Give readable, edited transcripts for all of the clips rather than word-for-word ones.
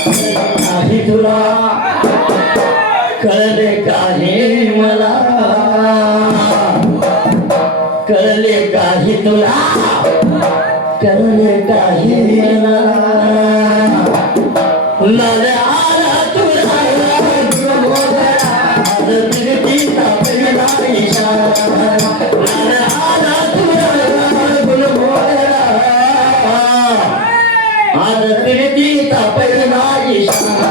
काही तुला कळले काही मला कळले काही तुला कळले काही मला लाले आला तुला आज तिरतीचा पहिला इशारा लाले आला तुला गुलमोहरा आज तिरतीचा पहिला इशारा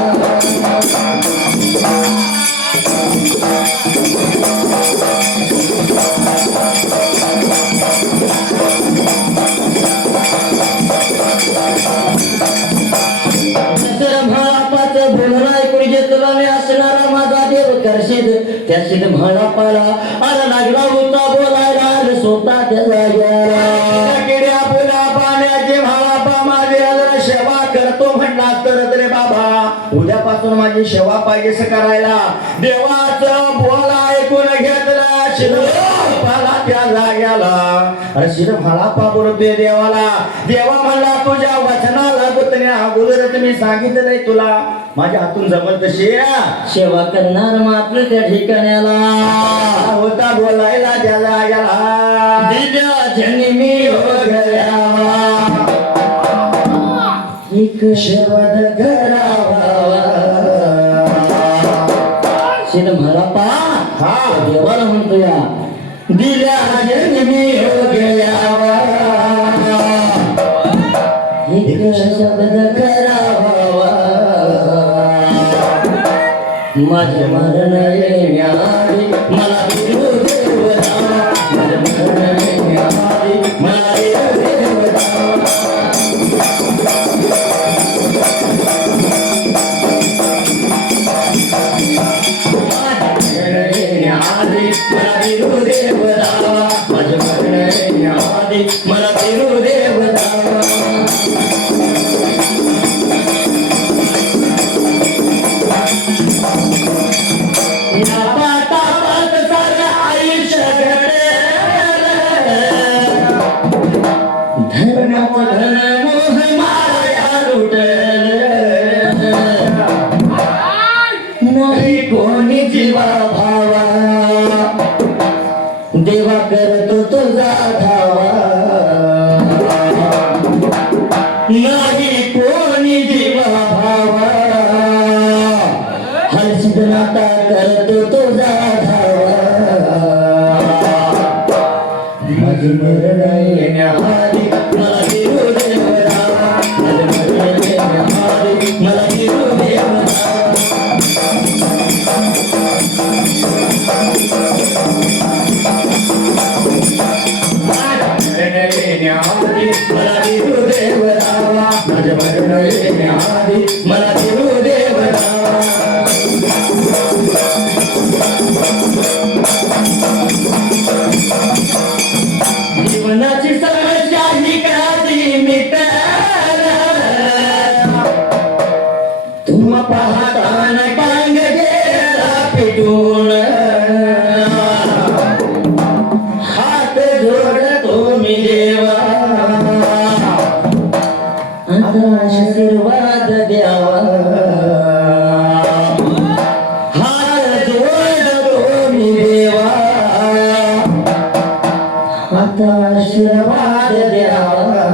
त्याशीत म्हणापाला आला लागला होता बोलायला स्वतः त्याला किड्या फुला पाण्याचे म्हाळापा माझे सेवा करतो म्हणला तर रे बाबा उद्यापासून माझी सेवा पाहिजे करायला देवाचं बोला ऐकून घेतला शिरपाला त्या जाग्याला अरे शिर म्हाळापा बोलतोय देवाला देवा म्हणला तुझ्या वचनाला गुतण्या अगोदर मी सांगितलं नाही तुला माझ्या हातून जमत तशी सेवा करणार मात्र त्या ठिकाण्याला होता बोलायला त्या जाग्याला दिव्या जन्मी एक शब्द करावा शिर म्हाळापा देवाला म्हणतो या दिल्या जन्मी हो गयावा एक शब्द करावा माझे मरण येण्याआधी मला देव देवता माझे मरण येण्याआधी मला देव देवता माझे मरण येण्याआधी मला देव देवता कोणी जीवा भावा देवा करतो तुझा धावा नाही कोणी जीवा भावा हर्षित नाता करतो तुझा धावा माझी मरण येण्याआधी मला देव देवता माझी मरण येण्याआधी मला देव देवता मला देव देवता माझ्या मरण येण्याआधी मला देव देवता जीवनाची समस्या ही कधी मिटणार तुम्हा पाहताना कांग गेला पिटून हात जोडतो मी देवा आशीर्वाद द्यावा हात जोडतो मी देवा आता आशीर्वाद द्यावा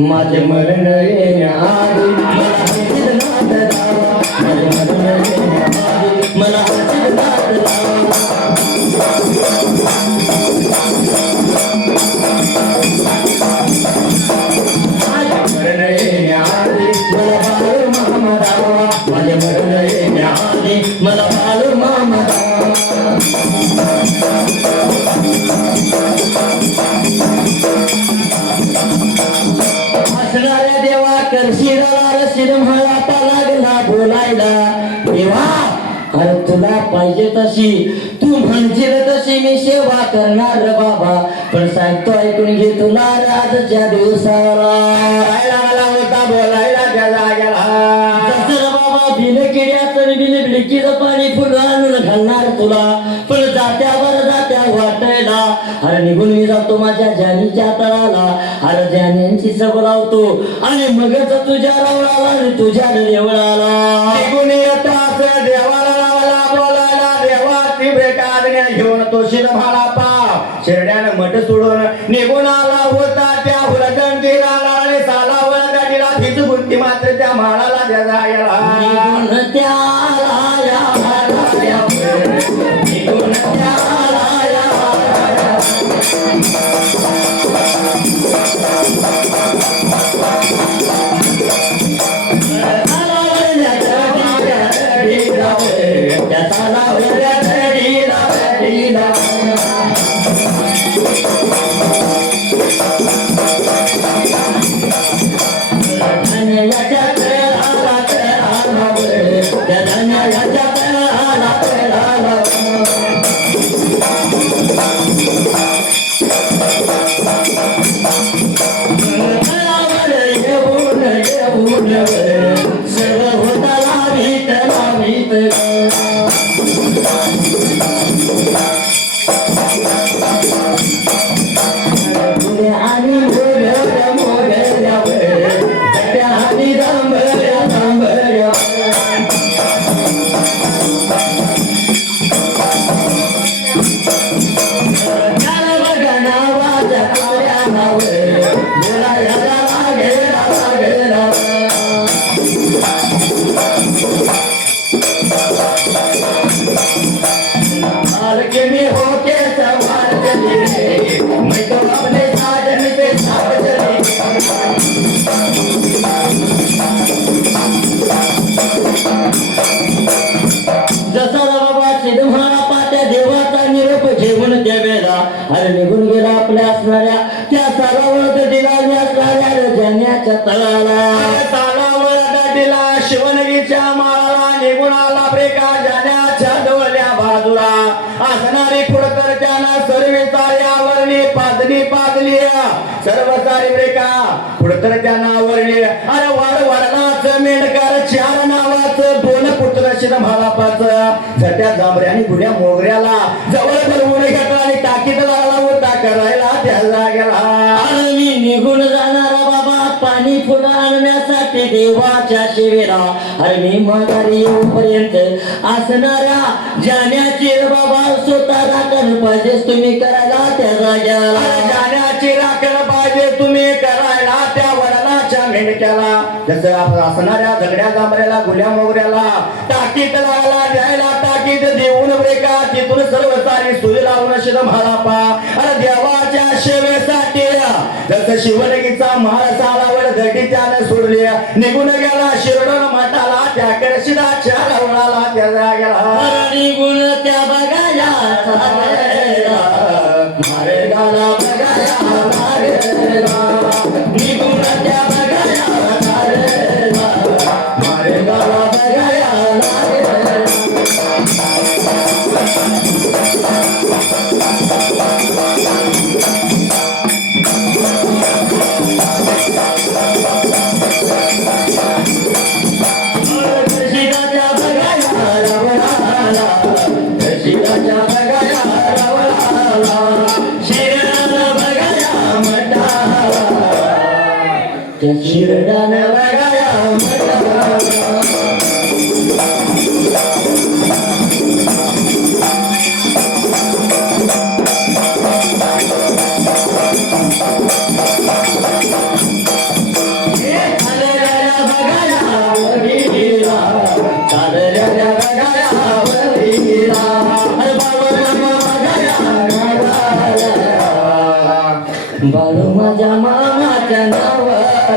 माझे मरण येण्याआधी मला आशीर्वाद द्यावा माझे मरण येण्याआधी मला आशीर्वाद द्यावा माझे मरण येण्याआधी मला बाळू मामा हसणाऱ्या देवा करशिराला शिर म्हाळापा लागला बोलायला देवा अरे तुला पाहिजे तशी तू म्हणशील तशी मी सेवा करणार रे बाबा पण सांगतो ऐकून घे तुला आजच्या दिवसाला होता बोलायला त्या जाग्याला बाबा बिन किड्याचं बिन बिडकीचं पाणी फुल आणून घालणार तुला पण जात्यावर जात्या वाटायला अरे निघून मी जातो माझ्या माझ्या जानीच्या तळाला अरे जाण्यांची सभ लावतो आणि मगच तुझ्या रावळाला आणि तुझ्या देवळाला निघून येताच देवाला लावाला बोलायला देवाची भेटाडण्या घेऊन तो शिरभाला पाव शिरड्यानं मठ सोडून निघून आला होता त्या हुलगंजीराला आणि साला वळगडीला भीज बुद्धी मात्र त्या म्हाळाला जायला निघून त्याला निघून त्याला अरे निघून गेला आपल्या असणाऱ्या त्या तालावर दिला असणाऱ्या जाण्याच्या तळाला तालावर दिला शिवनगीच्या माळाला निघून आला ब्रेका जाण्याच्या डोळ्या बाजूला असणारी फुडकर त्याला सर्व ताऱ्यावरणी पादली पादली सर्व सारी ब्रेका फुडकर त्यांना वरली अरे वाड वाडनाच मेंढकर चार नावाचं दोन पुत्र शिरभालापाच झट्या जांभऱ्याने गुड्या मोगऱ्याला जवळ धरून घेतला आणि टाकीत लागला होता करायला त्या जागेला मी निघून जाणारा बाबा पाणी फुलं आणण्यासाठी देवाच्या शिवेला अरे मी माघारी येऊपर्यंत असणाऱ्या जाण्याची बाबा स्वतः राखण पाहिजे तुम्ही करायला त्या जाग्याला जाण्याची राखण पाहिजे तुम्ही करायला त्या वडिलाच्या मेंढक्याला जसं असणाऱ्या झगड्या जांभऱ्याला गुल्या मोगऱ्याला टाकीत लागला द्यायला टाकीत देऊन ब्रेका तिथून सर्व सारी सुरी लावून शिरभालापा अरे देवाच्या सेवेसाठी जसं शिवलगीचा महाळ सालावर घटी त्यानं सोडली निघून गेला शिरडोन मठाला त्याकडे शिराच्या रावणाला त्या जागेला निघून त्या बघाया मारे गाला बघाया निघून त्या बघाया मारे गाला बघाया शिरडान बघाया बाळू माझ्या मामाच्या नावाला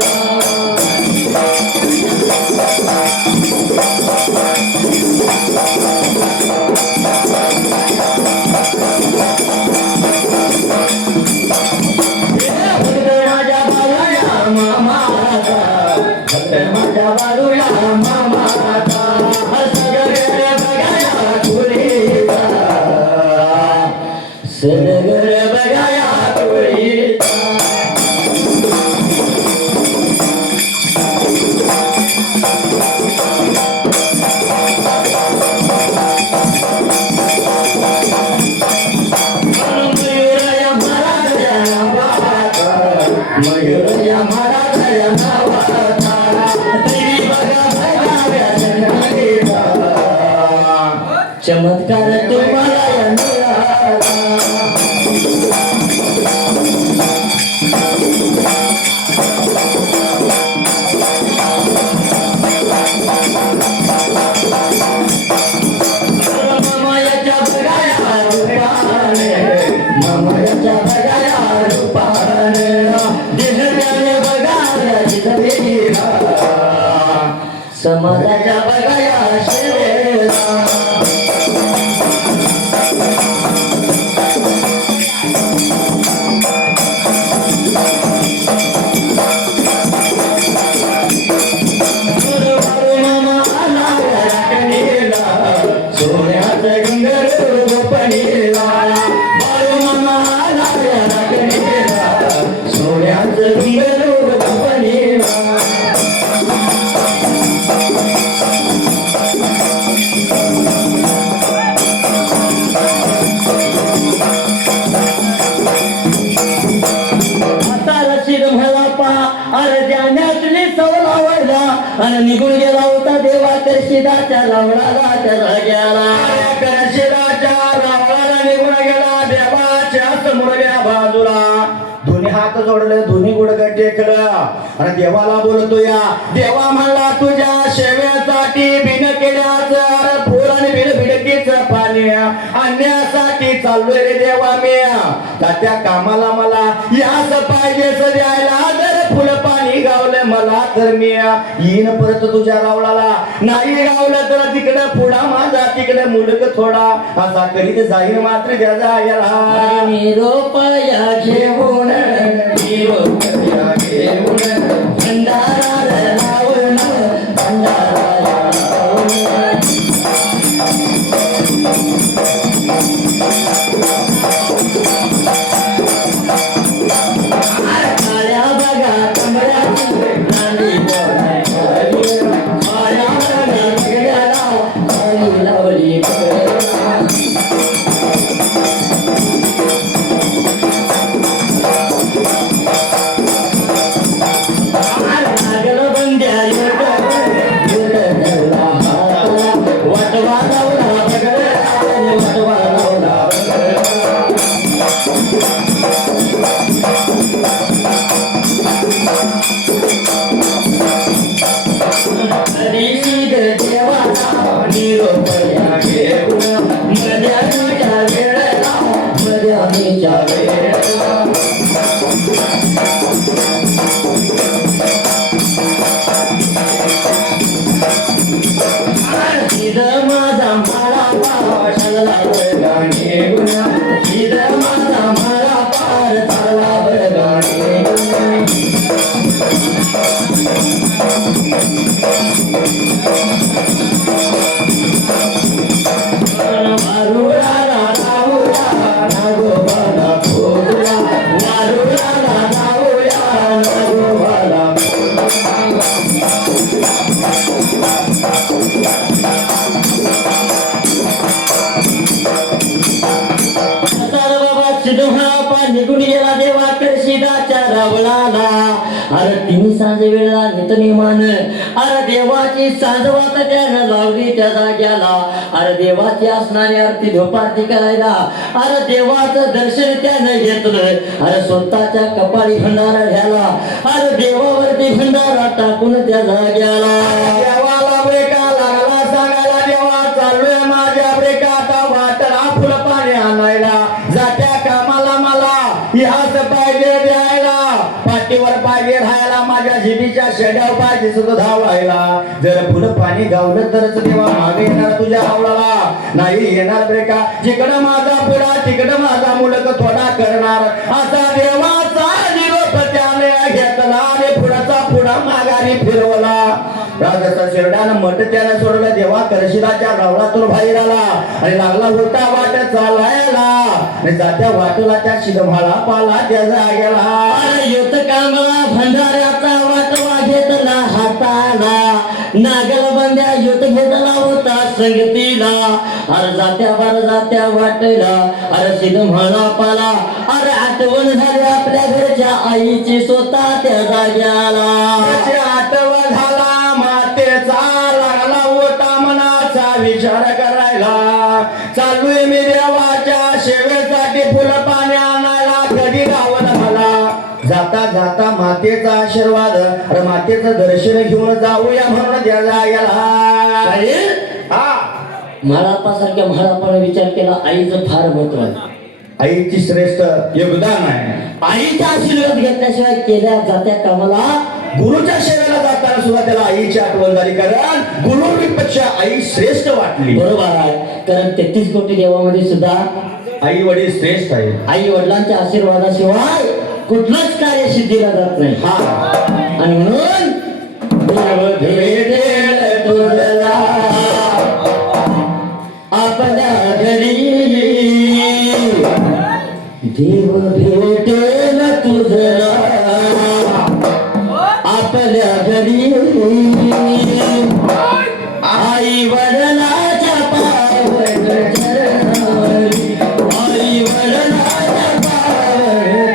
चमत्कार तुम्हाला या मिळाला. मामायाच्या बघाया रूपाने, मामायाच्या बघाया रूपाने, दिसण्याने बघाया जिजबीला, समाजाच्या बघाया शेवेला. आणि निघून गेला होता देवा करशिदाच्या लावणाला त्या जाग्याला. करशिदाच्या लावणाला निघून गेला देवाच्या समोरल्या बाजूला. दोन्ही हात जोडले, दोन्ही गुडघे टेकलं आणि देवाला बोलतो या. देवा म्हणला तुझ्या सेवेसाठी बिन केल्याचं फुल आणि बिन भिडकीच पाणी आणण्यासाठी चाललोय रे देवा मी. त्या कामाला मला याच पाहिजेच द्यायला, जर फुल पाणी गावलं मला तर मी येईन परत तुझ्या रावळाला. नाही गावलं तर तिकडे पुढा माझा, तिकडे मुलग थोडा, असा करीत जाईन मात्र त्या जायला. निरोपया घेऊन निरोपया घेऊन भंडारा लावून भंडारा लावून. काळ्या बघा कमळाची नांदी लावली निघून गेला देवा करशिदाच्या रावळाला. अरे तिन्ही सांज वेळेला नितनेमान अरे देवाची सांजवात त्यानं लावली त्या जाग्याला. अरे देवाची असणारी आरती धोपारती करायला अरे देवाचं दर्शन त्यानं घेतलं. अरे स्वतःच्या कपाळी भंडारा घ्याला, अरे देवावरती भंडारा टाकून त्या जाग्याला. देवाला ब्रेका लागला सांगायला, देवा चाललोय माझ्या ब्रेकाचा वाटला फुल पाणी आणायला. जात्या कामाला मला ह्याच पाहिजे द्यायला, पाठीवर पाहिजे राहायला, माझ्या जिभीच्या शेड्यावर पाहिजे सुद्धा धावायला. जर फुल पाणी गावलं तरच देवा मागे येणार तुझ्या आवळाला, नाही येणार ब्रेका. जिकडं माझा पुढा तिकडं माझा मुलग थोडा करणार, असा देवाचा निरोप त्याने घेतला आणि पुढचा पुढा माघारी फिरवला. राजाचा शेरडानं मठ त्यानं सोडलं. देवा करशिदाच्या रावळातून बाहेर आला आणि लागला होता वाट चालायला. आणि जात्या वाटला त्या शिदम्हाला पाला त्या जाग्याला. युत कांबळा भंडाऱ्याचा वाटवा घेतला हाताला, नागल बंद्या युत घेतला होता संगतीला. अरे जात्या वाटला अरे शिदम्हाला पाला. अरे आठवण झाली आपल्या घरच्या आईची स्वतः त्या जाग्याला. आठवण झाला मातेचा, लागला होता मनाचा विचार करायला. चाललोय मी देवाच्या सेवेसाठी फुलं पाणी आणायला कधी गावलं मला जाता जाता मातेचा आशीर्वाद अरे मातेचं दर्शन घेऊन जाऊया म्हणून द्यायला गेला म्हाळापासारख्या म्हाळापाने विचार केला आईचं फार महत्व आहे. आईची श्रेष्ठ योगदान आहे. आईचा आशीर्वाद घेतल्याशिवाय केल्या जात्या कामाला गुरुच्या सेवेला जाताना सुद्धा त्याला आईची आठवण झाली कारण गुरुपेक्षा आई श्रेष्ठ वाटली. बरोबर आहे कारण 33 कोटी देवामध्ये सुद्धा आई वडील श्रेष्ठ आहे. आई वडिलांच्या आशीर्वादाशिवाय कुठलंच कार्य सिद्धीला जात नाही. आणि म्हणून देव भेटेल तुला आपल्या घरी देव भेटेल तुझला आपल्या घरी आई वडिलाच्या पावन चरणारी आई वडिलाच्या पावन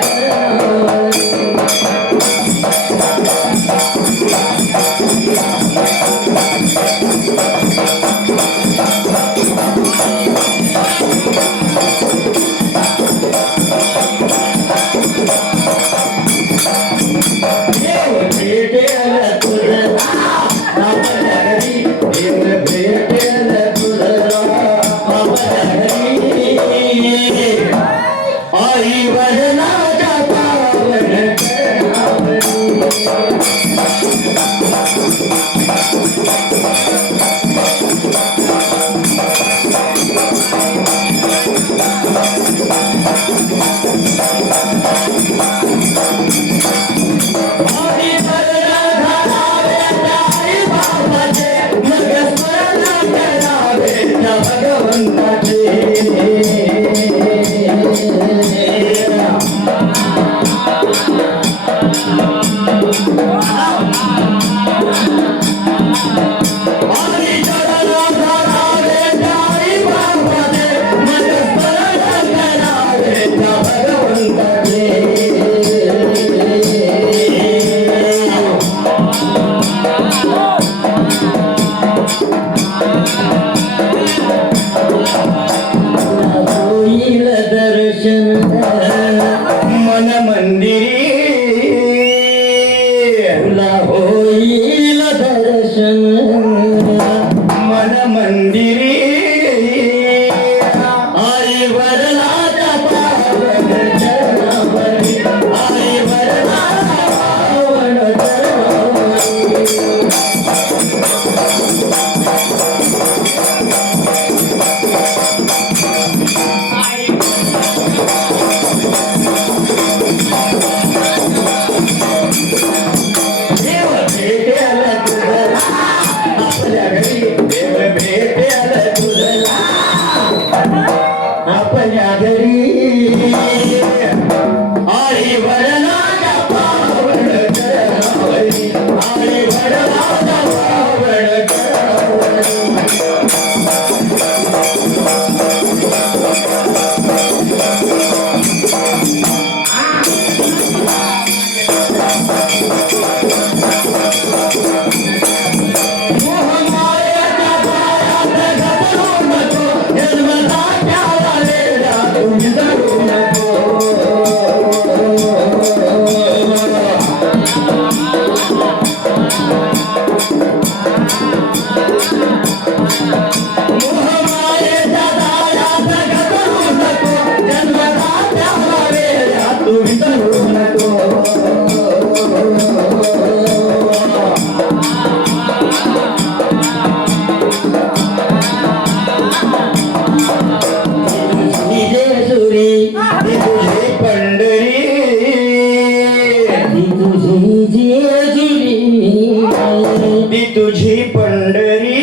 तुझी पंढरी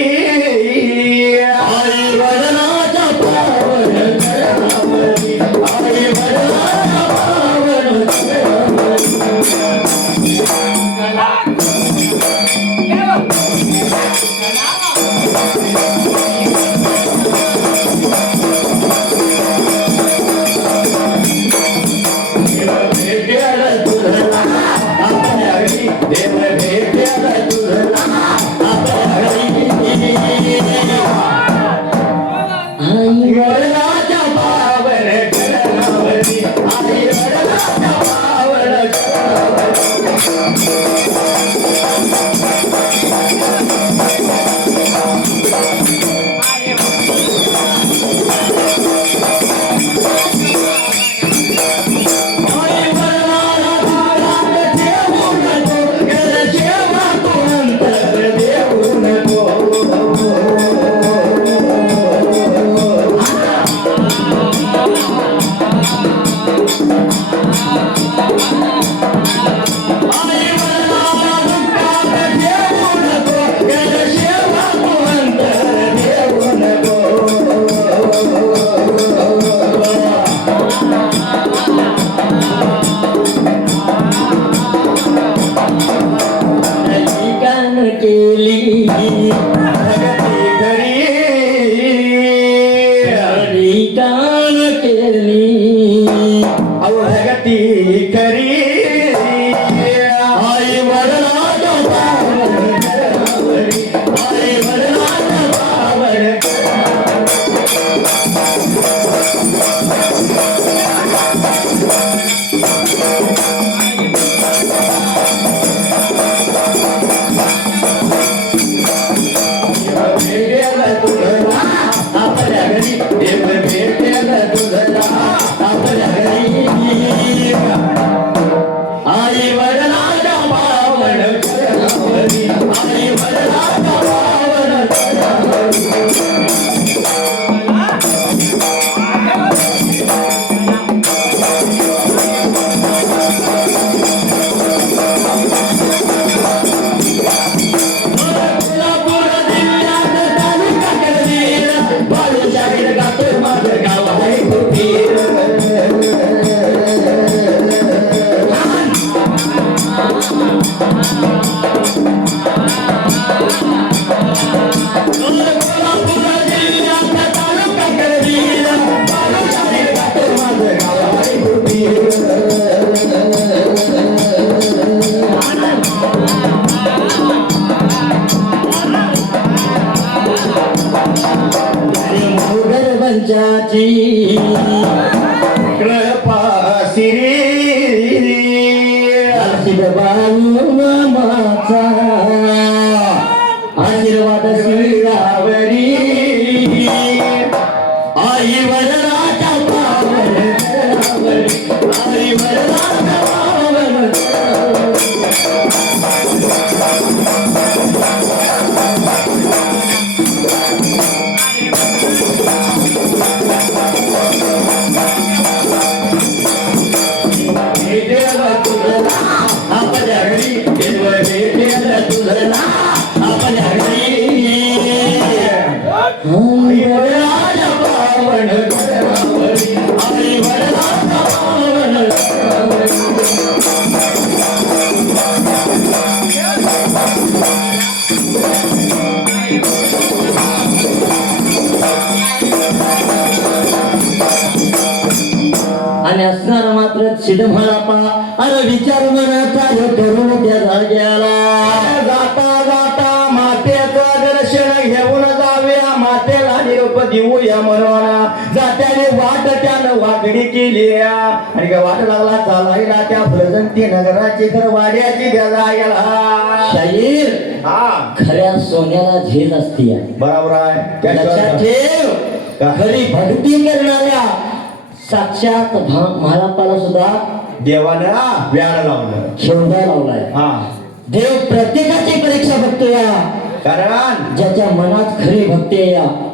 आई वडिलाच्या पावन चरणावरी आई वडिलाच्या पावन देव भेटेल तुझला केली प्रगती खरी ठिकाण केली प्रगती खरी आई वडिलांच्या पावलावर, आई वडिलांच्या पावलावर. आपल्या घरी देव भेटेल तुझला आपल्या घरी आई वडिलांच्या पावन चरणावरी, आई वडिलांच्या पावन चरणावरी. कोल्हापूर जिल्ह्यात तालुका करवीर, बाळूशाहीर गातो माझं गाव आहे कुटीर. कोल्हापूर जिल्ह्यात तालुका करवीर, बाळूशाहीर गातो माझं गाव आहे कुटीर. मोगर पंचाची कृपा श्री बाळू मामाचा आशीर्वाद शिरावरी आई वडिलांच्या पावन चरणावरी, आई वडिलांच्या पावन चरणावरी. भेटेल तुझला आपल्या घरी देव भेटेल तुझला आपल्या घरी आई वडिलांच्या पावन चरणावरी, आई वडिलांच्या पावन चरणावरी. आणि असणार मात्र शिडम्हाळापा अरे विचार मनाचा ह्यो करून त्या जाग्याला जाता जाता मातेचं दर्शन घेऊन जाऊया, मातेला निरोप देऊया म्हणून जात्याने वाट त्यानं वाकडी केली आणि काय वाट लागला चालायला त्या फुलजंती नगराची तर वाड्याची गेला शाहीर हा खऱ्या सोन्याला झेल असते बरोबर आहे लक्षात त्याच्यावर- ठेव का? खरी भक्ती करणाऱ्या साक्षात महालापाला सुद्धा देवानं व्याड लावलं शेवटा लावलाय. हा देव प्रत्येकाची परीक्षा बघतोय कारण ज्याच्या मनात खरी भक्ती आहे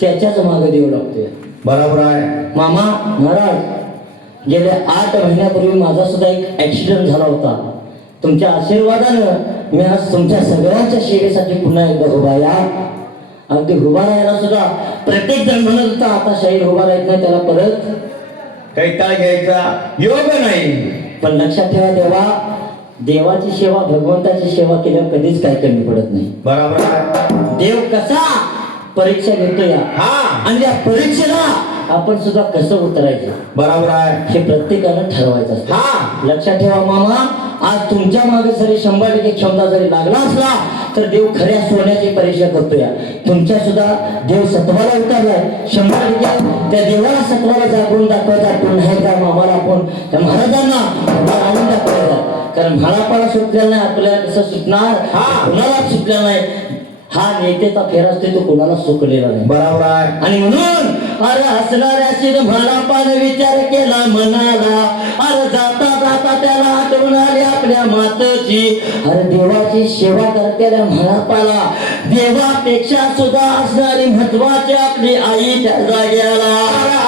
त्याच्याच मागे देव लागतोय. बरोबर आहे मामा महाराज गेल्या 8 महिन्यापूर्वी माझा सुद्धा एक ऍक्सिडेंट झाला होता. तुमच्या आशीर्वादानं मी आज तुमच्या सगळ्यांच्या सेवेसाठी पुन्हा एकदा उभा आहे. अगदी उभा राहायला सुद्धा प्रत्येक जण म्हणत होता आता शाहीर उभा राहत नाही, त्याला परत काही काळ घ्यायचा योग नाही. पण लक्षात ठेवा देवाची सेवा भगवंताची सेवा केल्यावर कधीच काही कमी पडत नाही. बरोबर आहे देव कसा परीक्षा घेतोय हा आणि या परीक्षेला आपण सुद्धा कसं उतरायचं बरोबर आहे हे प्रत्येकानं ठरवायचं असतं. हा लक्षात ठेवा मामा, आज तुमच्या मागे जरी 100% क्षमता जरी लागला असला तर देव खऱ्या सोन्याची परीक्षा करतोय. तुमच्या सुद्धा देव सत्वाला उतरलाय 100%. त्या देवाला सत्वाला जागून दाखवायचा पुन्हा एकदा मामाला आपण त्या महाराजांना आणून दाखवायचा. कारण महारापाला सुटलेला नाही, आपल्याला कसं सुटणार कुणाला सुटलेला नाही. हा नेतेचा फेर असतो तो कोणाला सुकलेला नाही. बरोबर आहे आणि म्हणून अरे हसणाऱ्याशी महारापान विचार केला मनाला. अरे जाता जाता त्याला आठवण आली आपल्या मातची. अरे देवाची सेवा करतेल्या महारापाला देवापेक्षा सुद्धा असणारी महत्वाची आपली आई त्या जाग्याला.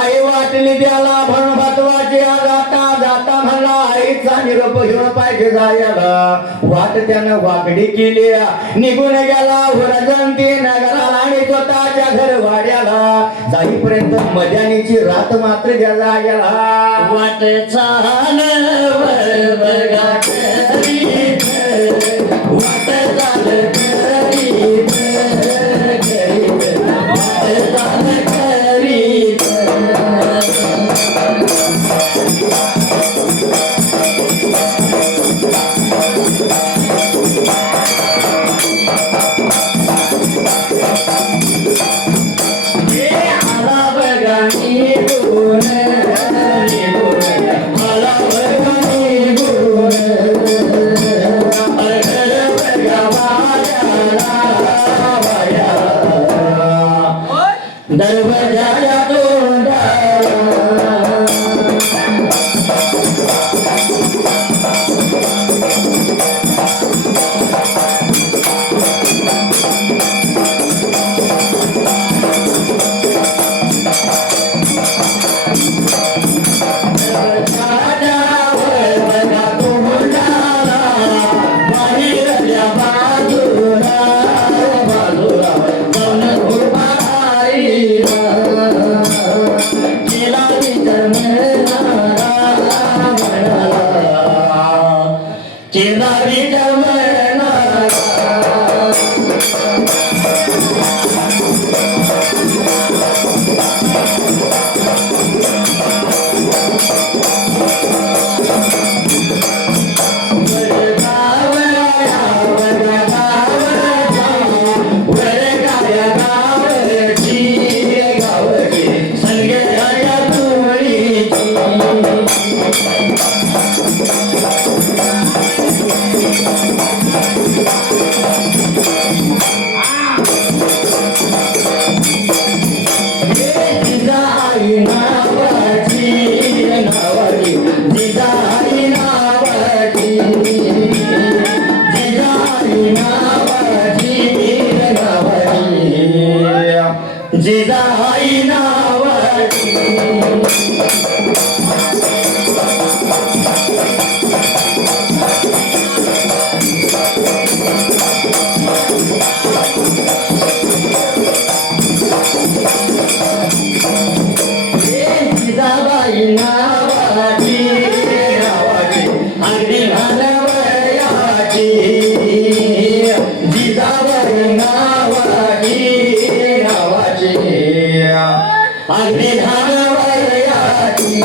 आई वाटली त्याला भरण महत्वाची जाता जाता म्हणला आईचा निरोप घेऊन पाहिजे जायला. वाट त्यानं वाकडी केली निघून गेला वरजंती नगराला आणि स्वतःच्या घर वाड्याला. जाईपर्यंत मध्यानीची रात मात्र गेला गेला. वाट चालवर बघा करी, वाट चाल दरवाजाच्या तोंडाला जिजाई नावाची जिजाबाई नावाची अगदी घालवयाची जिजाबाई नावाची अगदी घालवयाची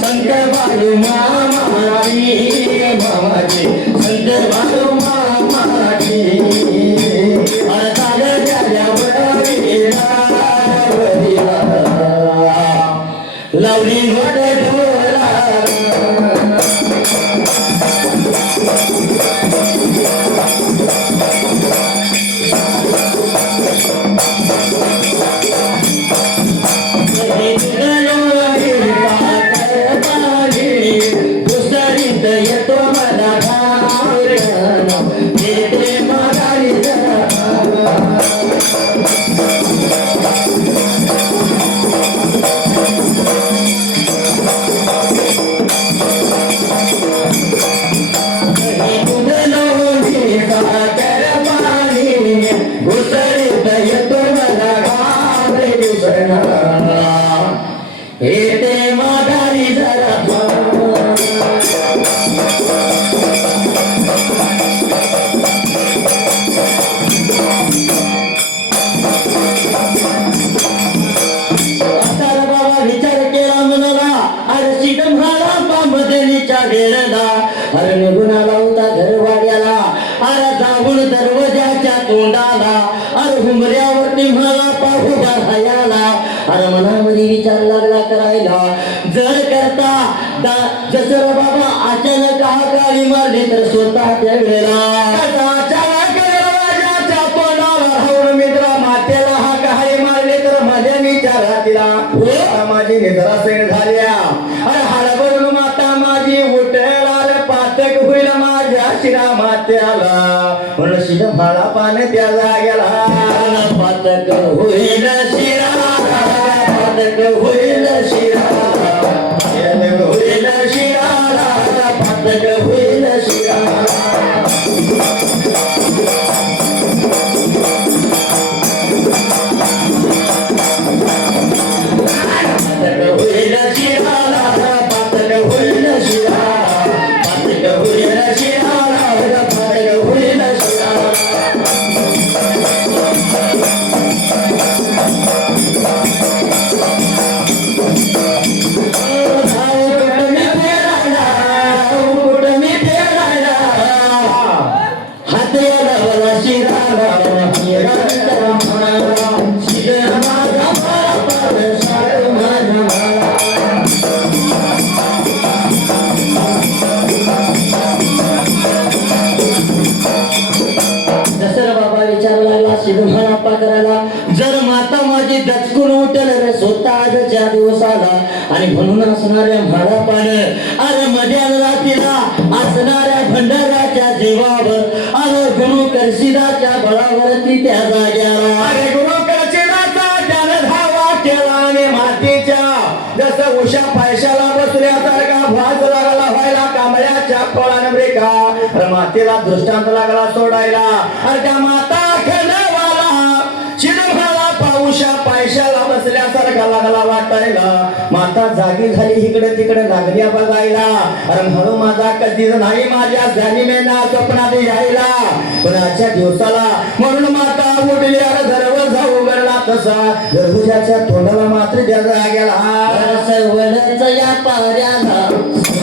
संत बाळू मामाची मामाची संत बाळू मामाची लावली वड ढोला पुस्तरीत येतो मला येते माघारी येते माघारी जरा बाबा विचार केला मनाला अरे डंभाला पामदेलीच्या गेलेला अरे निघून आला होता घरवाड्याला अरे जाऊन दरवाजाच्या तोंडाला अरे हुंबऱ्यावरती मला पाहू बाळाला अरे मनामध्ये विचार लागला करायला जर करता जसं बाबा अचानक हाकाळी मारली तर स्वतः त्या वेळेला अचानक दरवाजाच्या तोंडाला राहून मित्रा मातेला हाकाळी मारली तर माझ्या विचारातीला माझी निद्रा सैन झाल्या अरे हळबडून माता माझी उठला पातक होईल माझ्या शिरा मात्याला म्हणून शिरा भाडा पान त्या जाग्याला पातक होईल शिरा पातक होईल शिरा होईल शिरा पातक होईल शिरा देवावर अरे गुरु करशिदाच्या बळावरती त्या जाग्याला अरे गुरु करचिनाचा त्यानं धावा केला आणि मातीच्या जसं उषा पैशाला बसल्यासारखा भाज लागला व्हायला कांबळ्याच्या खोळानं ब्रेका अरे मातेला दृष्टांत लागला सोडायला अरे त्या माता खणवाला शिरभाला पाऊशा पैशाला बसल्यासारखा लागला वाटायला माता जागी झाली इकडे तिकडे लागल्या बघायला अरे म्हणून माझा कधीच नाही माझ्या ध्यानी मेना स्वप्नात यायला पण आजच्या दिवसाला म्हणून माता उठली अरे दरवाजा उघडला तसा गर्भुजाच्या तोंडाला मात्र त्या जाग्याला सवडच या पाऱ्याला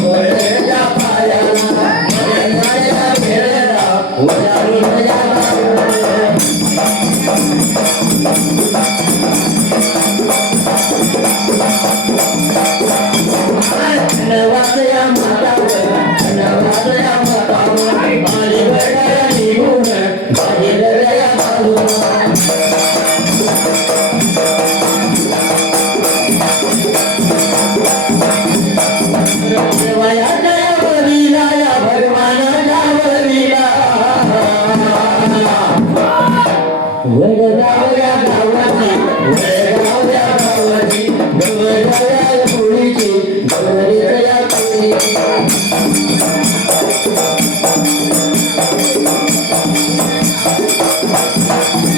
वळच्या पायाला मर्यादा भेटला, उडाली या नवातया मातावर नवातया मातावर आली बडा निघून बाहेर या बाजूला देवाया बलीला या भगवानाच्या बलीला वडगाव या गावाची वडगाव या गावाची गवळगाव या मुलीची गवळीत या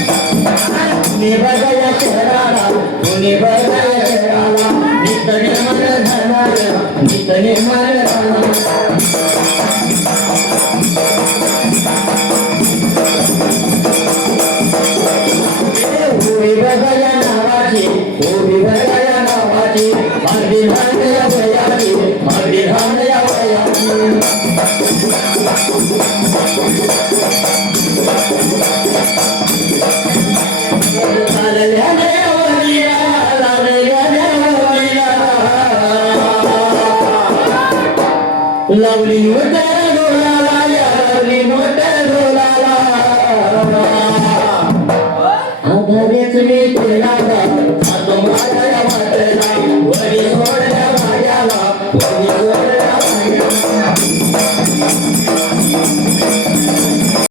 पुणे बघा या शहराला पुणे बघा या शहराला नितने मन धरणार नितने मन धरणार उभी बघा या नावाची उभी बघा या नावाची अगदी धान या वयाची अगदी धान या वयाची लावली